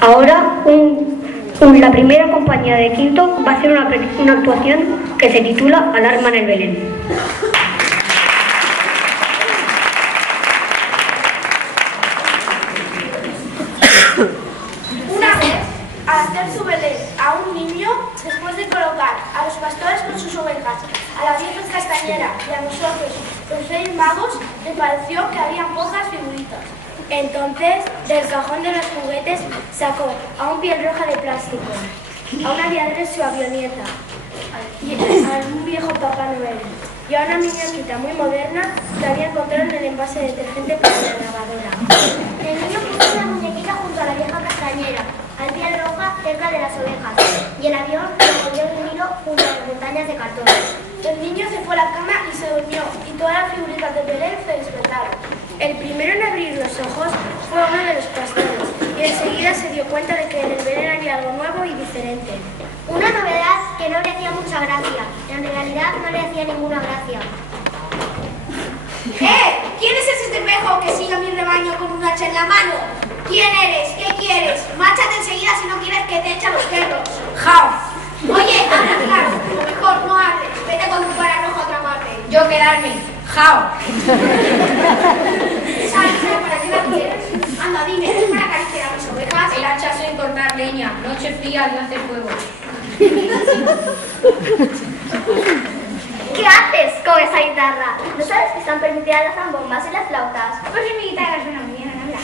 Ahora la primera compañía de quinto va a hacer una actuación que se titula Alarma en el Belén. Una vez, al hacer su Belén a un niño, después de colocar a los pastores con sus ovejas, a la Virgen Castañera y a nosotros, los Reyes Magos, le pareció que había pocas figuritas. Entonces, del cajón de los juguetes, sacó a un piel roja de plástico, a una aviadora en su avioneta, a un viejo Papá Noel y a una muñequita muy moderna que había encontrado en el envase de detergente para la lavadora. El niño puso una muñequita junto a la vieja castañera, al piel roja cerca de las ovejas, y el avión lo volvió en un hilo junto a las montañas de cartón. El niño se fue a la cama y se durmió, y todas las figuritas de Belén se despertaron. El primero en abrir los ojos fue uno de los pastores, y enseguida se dio cuenta de que en el Belén había algo nuevo y diferente. Una novedad que no le hacía mucha gracia, en realidad no le hacía ninguna gracia. ¿Quién es ese espejo que sigue a mi rebaño con un hacha en la mano? ¿Quién eres? ¿Qué quieres? Márchate enseguida si no quieres que te echen los perros. ¡Jao! Oye, habla claro, o mejor no hables. Vete con un pararojo a otra parte. Yo quedarme. ¡Jao! ¿Para qué la quieres? Anda, dime, ¿es para acariciar a mis ovejas? El hacha soy cortar leña, noche fría y hace fuego. ¿Qué haces con esa guitarra? ¿No sabes que están permitidas las zambombas y las flautas? Pues si mi guitarra suena muy bien, habla.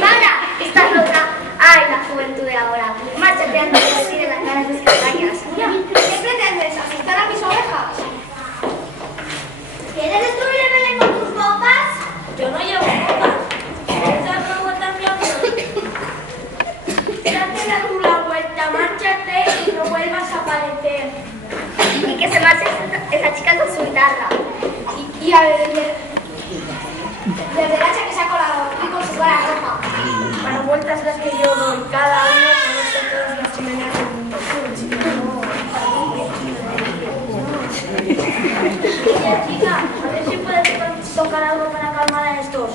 ¡Para! ¿Estás loca? ¡Ay, la juventud de ahora! Márchate antes de que tiren las caras mis castañas. ¿Qué pretendes? ¿Asustar a mis ovejas? ¿Quieres destruir el Belén con tus bombas? Yo no llevo bombas. ¿Quieres dar una vuelta a mi avión? Date la vuelta, márchate y no vuelvas a aparecer. Y que se marche esa chica con su guitarra. Y a ver, desde el hacha que se ha colado aquí con su cara roja. Para vueltas las que yo doy cada año conozco todas las chimeneas del mundo. Oye, chica, a ver si puedes tocar algo para calmar a estos.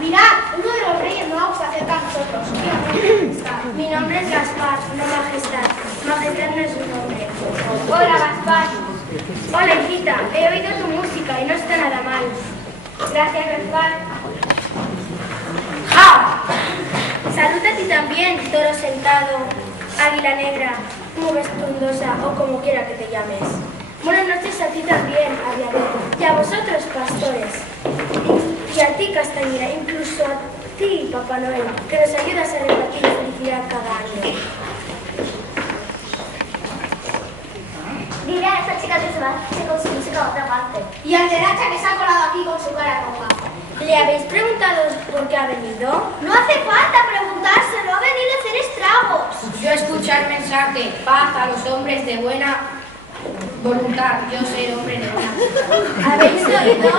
Mirad, uno de los Reyes Magos se acerca a nosotros. Mi nombre es Gaspar, no Majestad. Majestad no es su nombre. Hola, Gaspar. Hola, hijita. He oído tu música y no está nada mal. Gracias, Gaspar. ¡Ja! Saluda a ti también, toro sentado, águila negra, nube frondosa o como quiera que te llames. Buenas noches a ti también, aviador, y a vosotros, pastores. Y a ti, Castañera, incluso a ti, Papá Noel, que nos ayudas a repartir felicidad cada año. Dile a esa chica que se va con su música a otra parte. Y al del hacha que se ha colado aquí con su cara roja. ¿Le habéis preguntado por qué ha venido? No hace falta preguntárselo, ha venido a hacer estragos. Yo escuché el mensaje, paz a los hombres de buena voluntad, yo soy hombre de buena voluntad. ¿Habéis oído?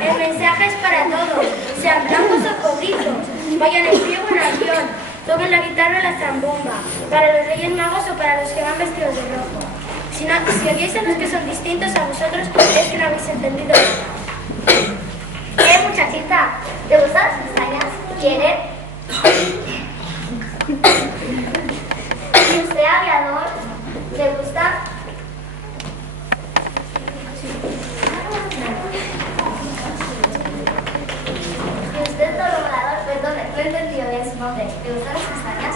El mensaje es para todos, sean blancos o cobrizos, vayan en frío o en avión, toquen la guitarra o la zambomba, para los Reyes Magos o para los que van vestidos de rojo. Si oyéis a los que son distintos a vosotros, es que no habéis entendido nada. Muchachita, ¿te gustan las castañas? ¿Quiere? ¿Y usted, aviador, le gusta? ¿Y usted, toro volador? Perdone, no he entendido bien su nombre. ¿Le gustan las castañas?